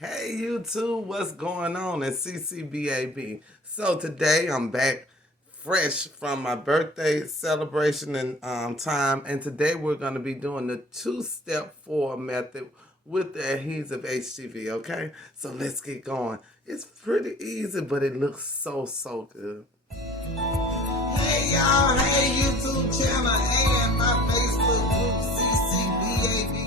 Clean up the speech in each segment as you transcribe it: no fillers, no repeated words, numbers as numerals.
Hey YouTube, what's going on? It's CCBAB. So today I'm back fresh from my birthday celebration and time, and today we're going to be doing the two-step four method with the adhesive HTV. Okay, so let's get going. It's pretty easy, but it looks so good. Hey y'all, hey YouTube channel and my Facebook group CCBAB.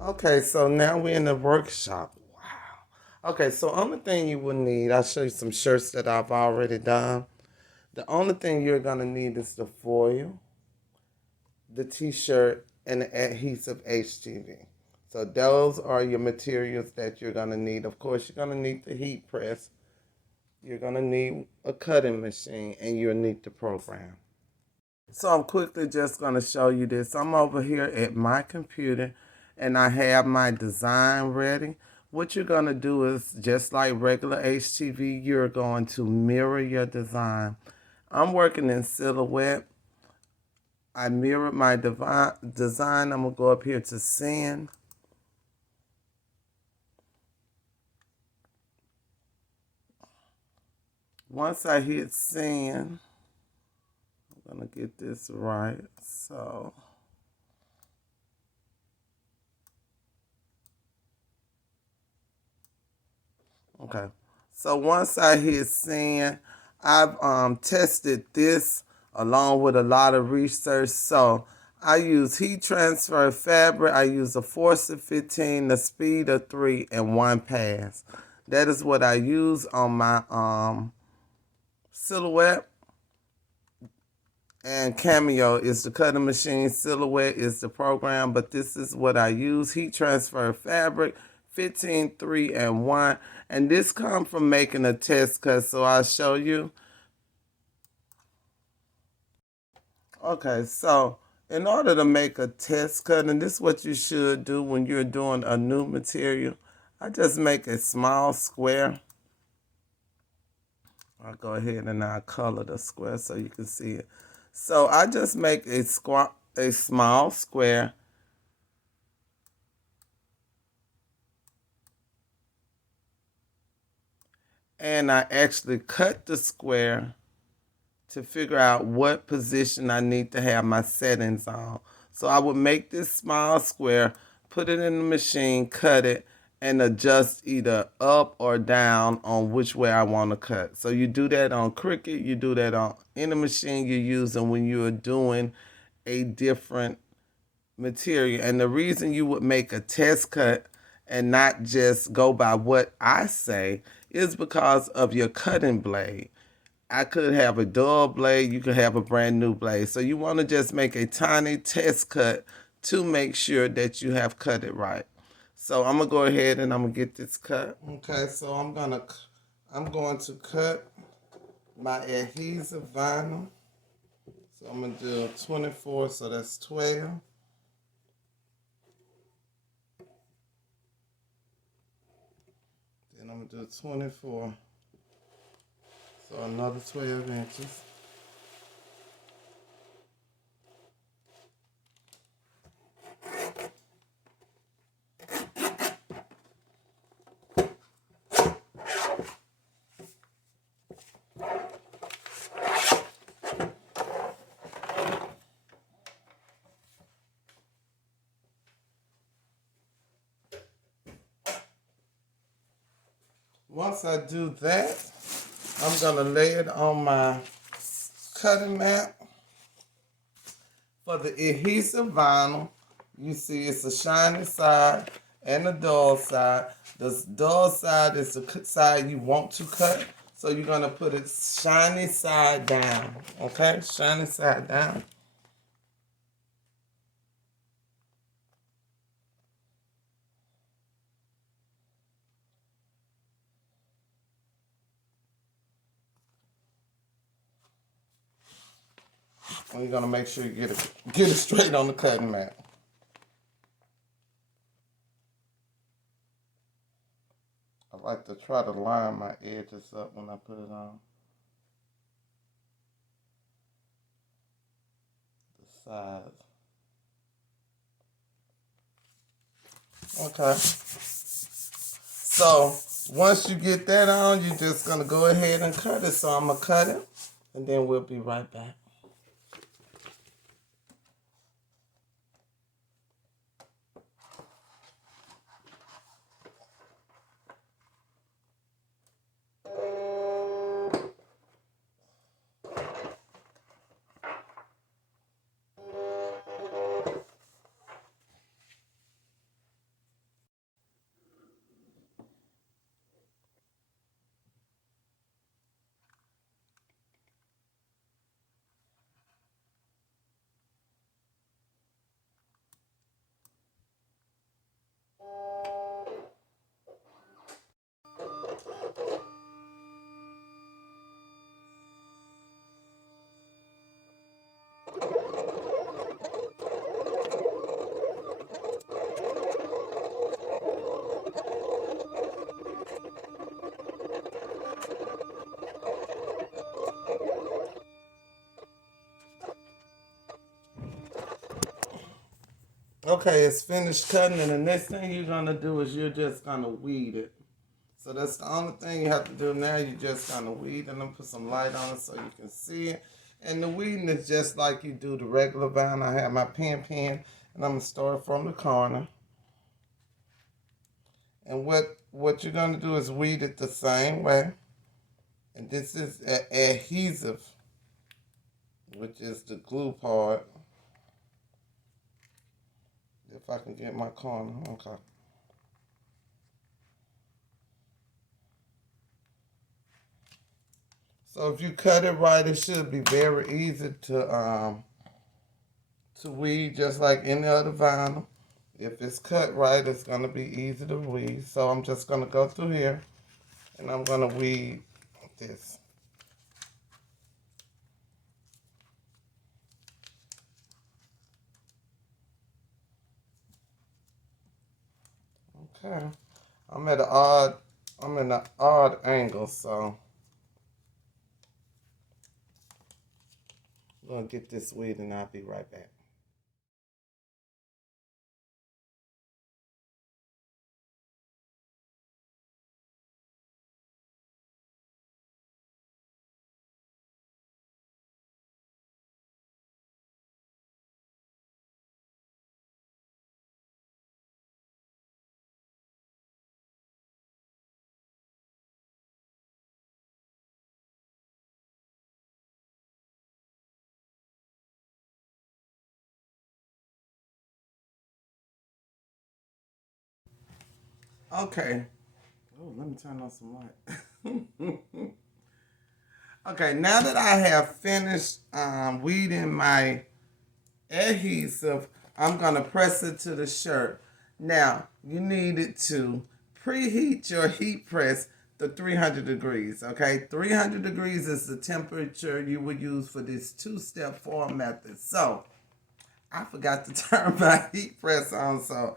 Okay, so now we're in the workshop. Wow. Okay, so only thing you will need, I'll show you some shirts that I've already done. The only thing you're gonna need is the foil, the t-shirt, and the adhesive HTV. So those are your materials that you're gonna need. Of course, you're gonna need the heat press. You're gonna need a cutting machine, and you'll need the program. So I'm quickly just gonna show you this. I'm over here at my computer, and I have my design ready. What you're gonna do is, just like regular HTV, you're going to mirror your design. I'm working in silhouette. I mirrored my design. I'm going to go up here to send. Once I hit send, I'm going to get this right. So, okay. So once I hit send, I've tested this along with a lot of research. So I use heat transfer fabric. I use a force of 15, the speed of 3, and 1 pass. That is what I use on my silhouette. And Cameo is the cutting machine. Silhouette is the program, but this is what I use. Heat transfer fabric, 15, 3, and 1. And this comes from making a test cut, so I'll show you. Okay, so in order to make a test cut, and this is what you should do when you're doing a new material, I just make a small square. I'll go ahead and I'll color the square so you can see it. So I just make a small square. And I actually cut the square to figure out what position I need to have my settings on. So I would make this small square, put it in the machine, cut it, and adjust either up or down on which way I want to cut. So you do that on Cricut, you do that on any machine you're using when you're doing a different material. And the reason you would make a test cut and not just go by what I say is because of your cutting blade. I could have a dull blade, you could have a brand new blade. So you want to just make a tiny test cut to make sure that you have cut it right. So I'm gonna go ahead and I'm gonna get this cut. Okay, so I'm going to cut my adhesive vinyl. So I'm gonna do 24, so that's 12. Then I'm gonna do 24. So another 12 inches. Once I do that, I'm gonna lay it on my cutting mat. For the adhesive vinyl, you see it's a shiny side and a dull side. The dull side is the side you want to cut, so you're gonna put it shiny side down, okay? Shiny side down. And you're gonna make sure you get it straight on the cutting mat. I like to try to line my edges up when I put it on. sides. Okay. So once you get that on, you're just gonna go ahead and cut it. So I'm gonna cut it, and then we'll be right back. Okay, it's finished cutting, and the next thing you're gonna do is you're just gonna weed it. So that's the only thing you have to do now. You're just gonna weed it and put some light on it so you can see it. And the weeding is just like you do the regular vinyl. I have my pen, and I'm gonna start from the corner. And what you're gonna do is weed it the same way. And this is adhesive, which is the glue part. If I can get my corner, okay. So if you cut it right, it should be very easy to weed, just like any other vinyl. If it's cut right, it's gonna be easy to weed. So I'm just gonna go through here, and I'm gonna weed this. Okay, I'm in an odd angle, so I'm gonna get this weed, and I'll be right back. Okay. Oh, let me turn on some light. Okay, now that I have finished weeding my adhesive, I'm going to press it to the shirt. Now, you need it to preheat your heat press to 300 degrees, okay? 300 degrees is the temperature you would use for this two-step form method. So, I forgot to turn my heat press on, so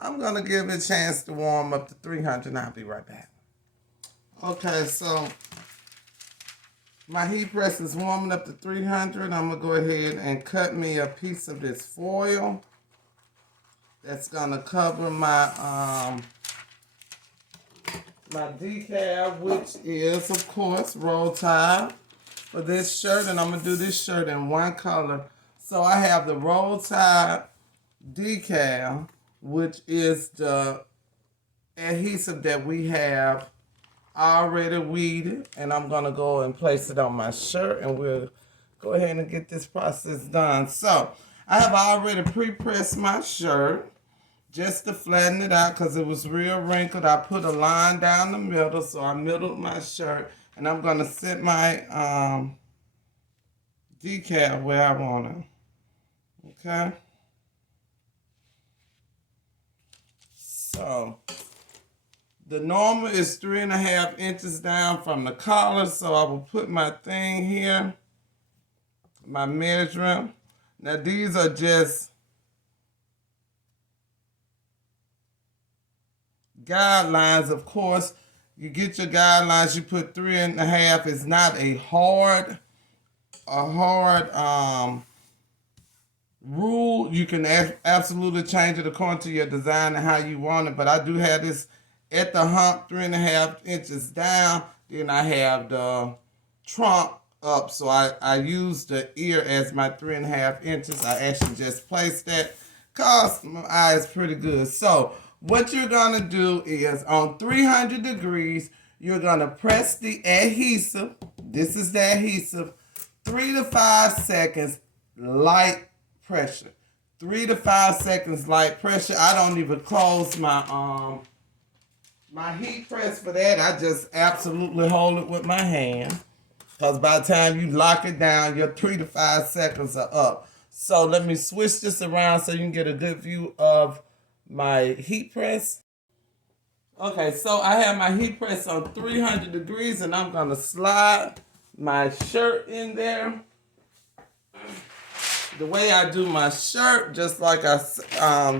I'm going to give it a chance to warm up to 300, and I'll be right back. Okay, so my heat press is warming up to 300. I'm going to go ahead and cut me a piece of this foil that's going to cover my my decal, which is, of course, roll tide for this shirt. And I'm going to do this shirt in one color. So I have the roll tide decal, which is the adhesive that we have already weeded, and I'm gonna go and place it on my shirt, and we'll go ahead and get this process done. So I have already pre-pressed my shirt just to flatten it out because it was real wrinkled. I put a line down the middle, so I middled my shirt, and I'm gonna set my decal where I want it. Okay. So the normal is 3.5 inches down from the collar, so I will put my thing here, my measuring. Now these are just guidelines. Of course, you get your guidelines, you put 3.5. It's not a hard rule, you can absolutely change it according to your design and how you want it. But I do have this at the hump 3.5 inches down. Then I have the trunk up. So I use the ear as my 3.5 inches. I actually just placed that because my eye is pretty good. So what you're going to do is on 300 degrees, you're going to press the adhesive. This is the adhesive. 3 to 5 seconds, light pressure. 3 to 5 seconds, light pressure. I don't even close my my heat press for that. I just absolutely hold it with my hand. Because by the time you lock it down, your 3 to 5 seconds are up. So let me switch this around so you can get a good view of my heat press. Okay, so I have my heat press on 300 degrees and I'm going to slide my shirt in there. The way I do my shirt, just like I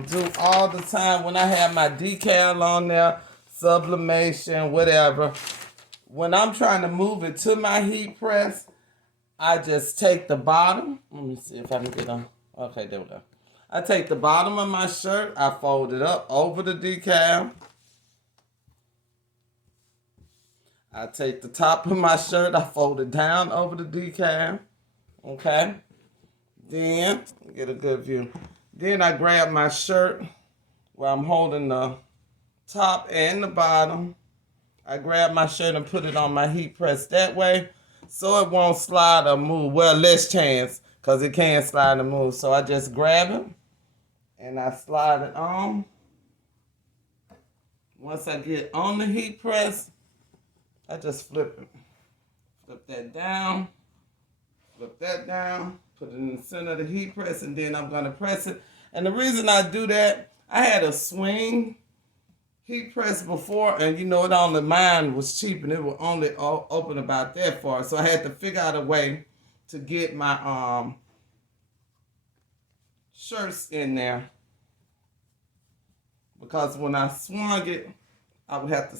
do all the time when I have my decal on there, sublimation, whatever. When I'm trying to move it to my heat press, I just take the bottom. Let me see if I can get on. Okay, there we go. I take the bottom of my shirt, I fold it up over the decal. I take the top of my shirt, I fold it down over the decal. Okay? Then, get a good view. Then I grab my shirt where I'm holding the top and the bottom. I grab my shirt and put it on my heat press that way so it won't slide or move. Well, less chance because it can slide and move. So I just grab it and I slide it on. Once I get on the heat press, I just flip it. Flip that down, put it in the center of the heat press, and then I'm going to press it. And the reason I do that, I had a swing heat press before, and you know, mine was cheap, and it would only open about that far. So I had to figure out a way to get my shirts in there, because when I swung it, I would have to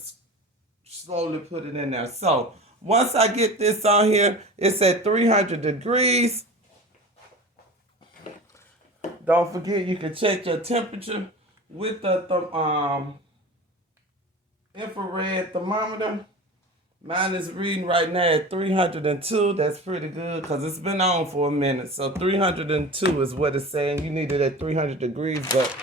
slowly put it in there. So once I get this on here, it's at 300 degrees. Don't forget, you can check your temperature with the infrared thermometer. Mine is reading right now at 302. That's pretty good because it's been on for a minute. So 302 is what it's saying. You need it at 300 degrees, but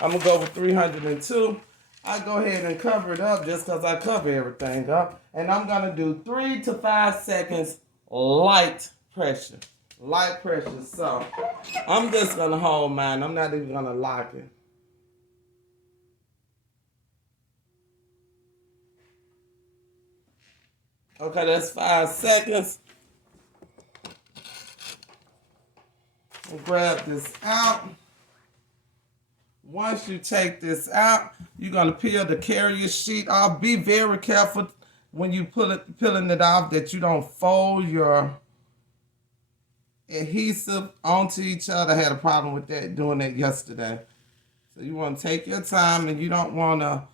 I'm going to go with 302. I go ahead and cover it up just because I cover everything up. And I'm going to do 3 to 5 seconds light pressure. Light pressure. So I'm just going to hold mine. I'm not even going to lock it. Okay, that's 5 seconds. We'll grab this out. Once you take this out, you're going to peel the carrier sheet off. Be very careful when you peeling it off that you don't fold your adhesive onto each other. I had a problem with that, doing that yesterday. So you want to take your time, and you don't want to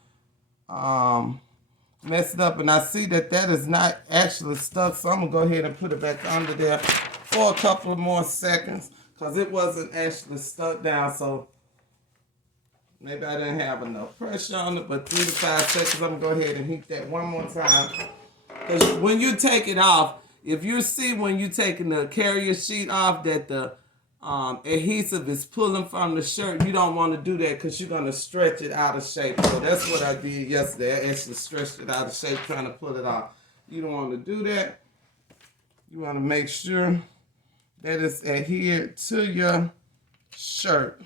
mess it up. And I see that is not actually stuck, so I'm going to go ahead and put it back under there for a couple of more seconds because it wasn't actually stuck down. So maybe I didn't have enough pressure on it, but 3 to 5 seconds, I'm going to go ahead and heat that one more time. Because when you take it off, if you see when you're taking the carrier sheet off that the adhesive is pulling from the shirt, you don't want to do that because you're going to stretch it out of shape. So that's what I did yesterday. I actually stretched it out of shape trying to pull it off. You don't want to do that. You want to make sure that it's adhered to your shirt.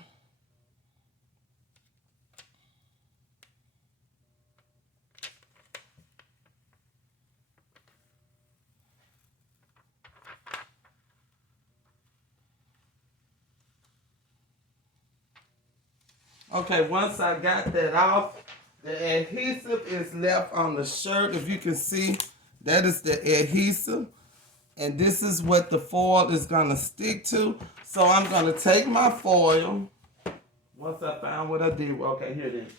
Okay, once I got that off, the adhesive is left on the shirt. If you can see, that is the adhesive. And this is what the foil is going to stick to. So I'm going to take my foil. Once I found what I did, okay, here it is.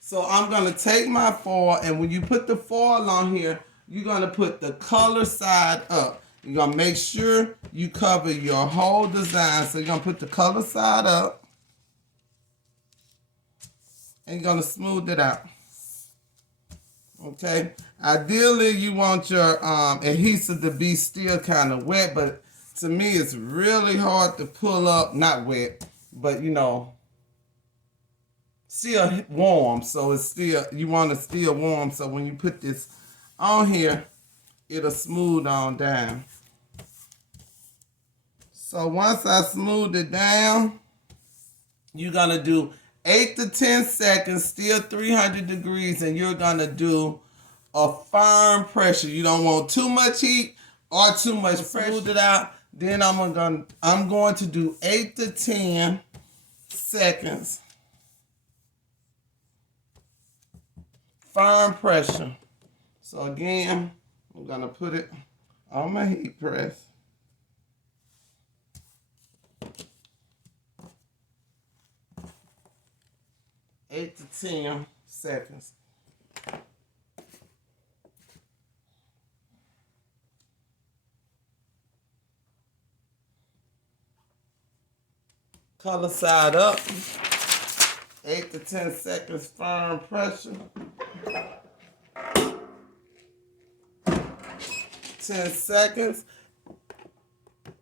So I'm going to take my foil, and when you put the foil on here, you're going to put the color side up. You're going to make sure you cover your whole design. So you're going to put the color side up. And you're going to smooth it out. Okay? Ideally, you want your adhesive to be still kind of wet. But to me, it's really hard to pull up. Not wet, but you know, still warm. So it's still, you want it still warm. So when you put this on here, it'll smooth on down. So once I smooth it down, you're going to do 8 to 10 seconds, still 300 degrees, and you're going to do a firm pressure. You don't want too much heat or too much pressure. Smooth it out. Then I'm going to do 8 to 10 seconds. Firm pressure. So again, I'm going to put it on my heat press. Eight to 10 seconds. Color side up. 8 to 10 seconds firm pressure. 10 seconds.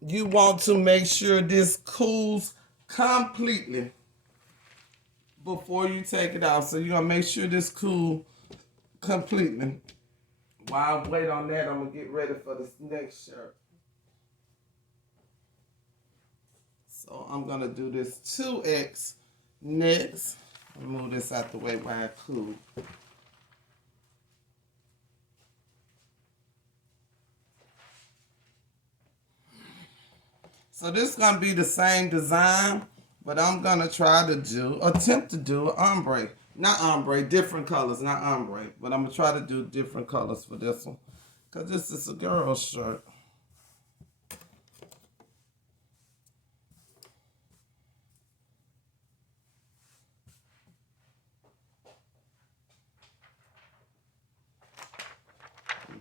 You want to make sure this cools completely before you take it out. So you're going to make sure this cool completely. While I wait on that, I'm going to get ready for this next shirt. So I'm going to do this 2X next. I'll move this out the way while I cool. So this is going to be the same design, but I'm going to attempt to do ombre. Not ombre, different colors, not ombre. But I'm going to try to do different colors for this one. Because this is a girl's shirt.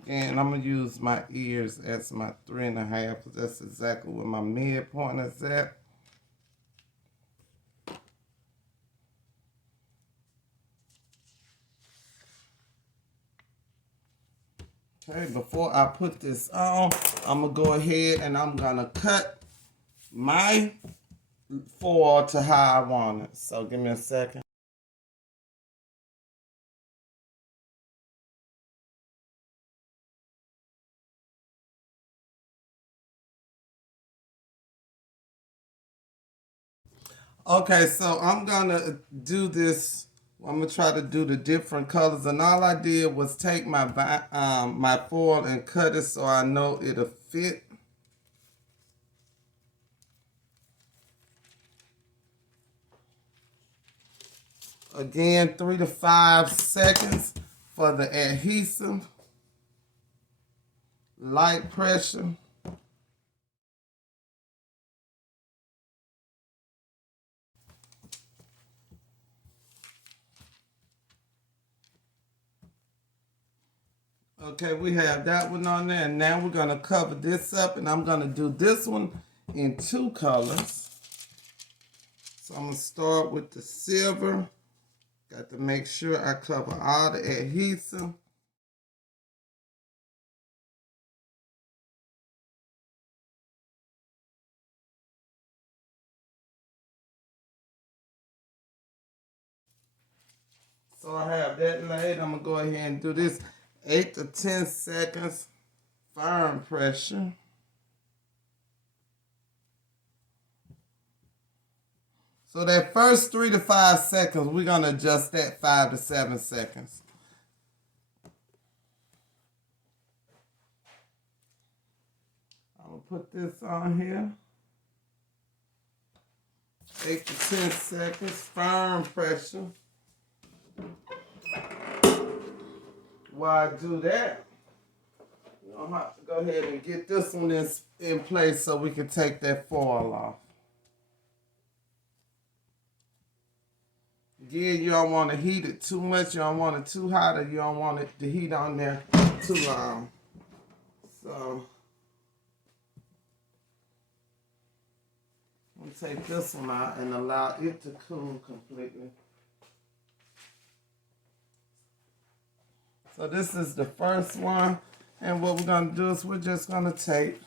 And I'm going to use my ears as my 3.5 because that's exactly where my midpoint is at. Okay, before I put this on, I'm going to go ahead and I'm going to cut my foil to how I want it. So give me a second. Okay, so I'm gonna do this. I'm gonna try to do the different colors, and all I did was take my my foil and cut it so I know it'll fit. Again, 3 to 5 seconds for the adhesive. Light pressure. Okay, we have that one on there, and now we're going to cover this up, and I'm going to do this one in 2 colors. So I'm going to start with the silver. Got to make sure I cover all the adhesive. So I have that laid. I'm going to go ahead and do this 8 to 10 seconds firm pressure. So that first 3 to 5 seconds, we're going to adjust that 5 to 7 seconds. I'm going to put this on here. 8 to 10 seconds firm pressure. While I do that, I'm going to have to go ahead and get this one in place so we can take that foil off. Again, you don't want to heat it too much. You don't want it too hot, or you don't want it to heat on there too long. So take this one out and allow it to cool completely. So this is the first one. And what we're going to do is we're just going to take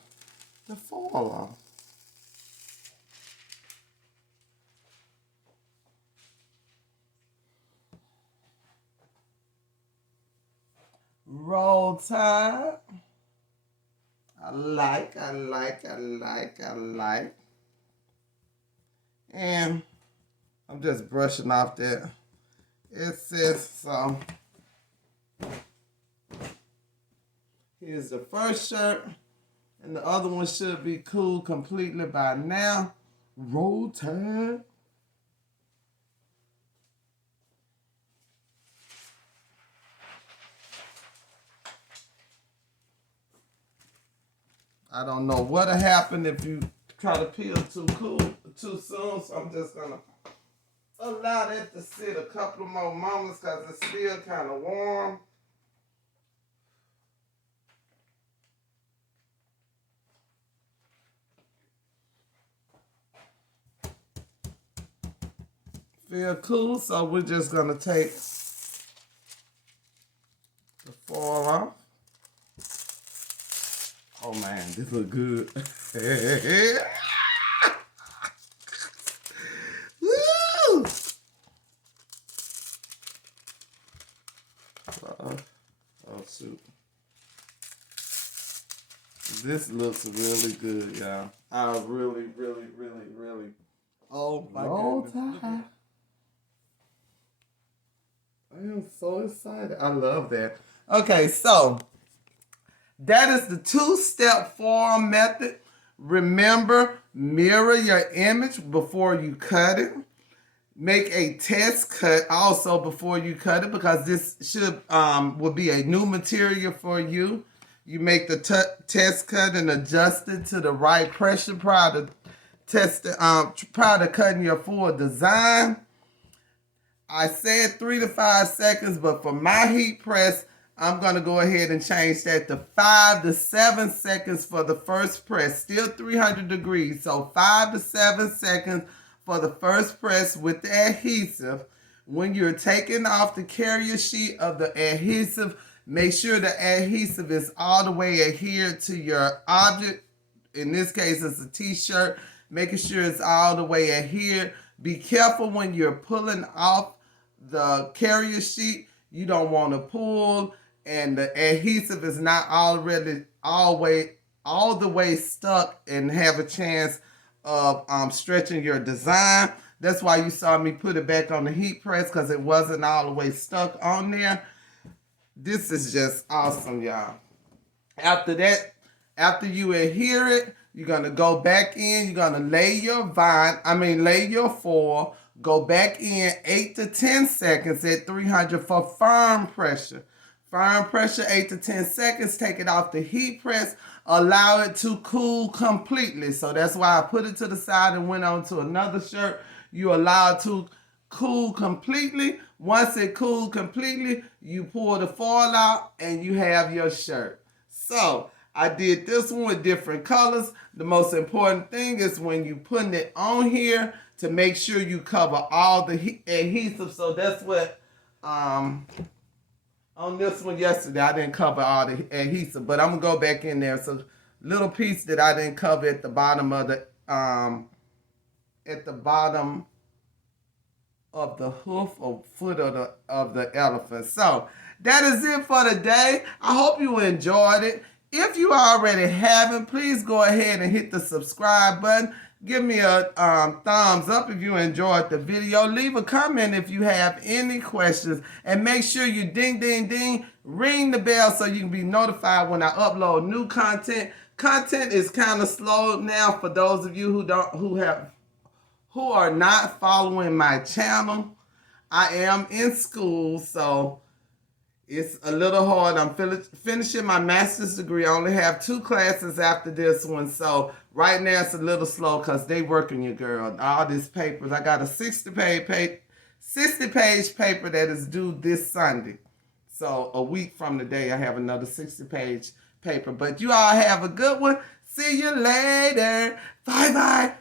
the foil off. Roll Tide. I like. And I'm just brushing off that. It says so. Here's the first shirt. And the other one should be cool completely by now. Roll Tide. I don't know what'll happen if you try to peel too soon, so I'm just gonna allow that to sit a couple of more moments because it's still kind of warm. Feel cool, so we're just gonna take the foil off. Oh man, this look good. Woo! Oh shoot. This looks really good, y'all. I really. Oh my goodness. I am so excited. I love that. Okay, so that is the two-step form method. Remember, mirror your image before you cut it. Make a test cut also before you cut it because this will be a new material for you. You make the test cut and adjust it to the right pressure prior to cutting your full design. I said 3 to 5 seconds, but for my heat press, I'm going to go ahead and change that to 5 to 7 seconds for the first press. Still 300 degrees. So 5 to 7 seconds for the first press with the adhesive. When you're taking off the carrier sheet of the adhesive, make sure the adhesive is all the way adhered to your object. In this case, it's a t-shirt. Making sure it's all the way adhered. Be careful when you're pulling off the carrier sheet. You don't want to pull and the adhesive is not already all the way stuck and have a chance of stretching your design. That's why you saw me put it back on the heat press because it wasn't all the way stuck on there. This is just awesome, y'all. After that, after you adhere it, you're going to go back in. You're going to lay your foil. Go back in 8 to 10 seconds at 300 for firm pressure. Firm pressure, 8 to 10 seconds. Take it off the heat press. Allow it to cool completely. So that's why I put it to the side and went on to another shirt. You allow it to cool completely. Once it cooled completely, you pull the foil out and you have your shirt. So I did this one with different colors. The most important thing is when you putting it on here to make sure you cover all the adhesive. So that's what, on this one yesterday, I didn't cover all the adhesive, but I'm gonna go back in there. So little piece that I didn't cover at the bottom of the, hoof or foot of the elephant. So that is it for today. I hope you enjoyed it. If you already haven't, please go ahead and hit the subscribe button. Give me a thumbs up if you enjoyed the video. Leave a comment if you have any questions. And make sure you ding, ring the bell so you can be notified when I upload new content. Content is kind of slow now for those of you who are not following my channel. I am in school, so it's a little hard. I'm finishing my master's degree. I only have 2 classes after this one. So right now it's a little slow because they working you, girl. All these papers. I got a 60-page paper that is due this Sunday. So a week from today, I have another 60-page paper. But you all have a good one. See you later. Bye-bye.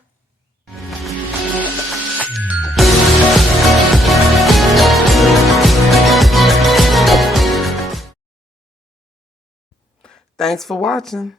Thanks for watching.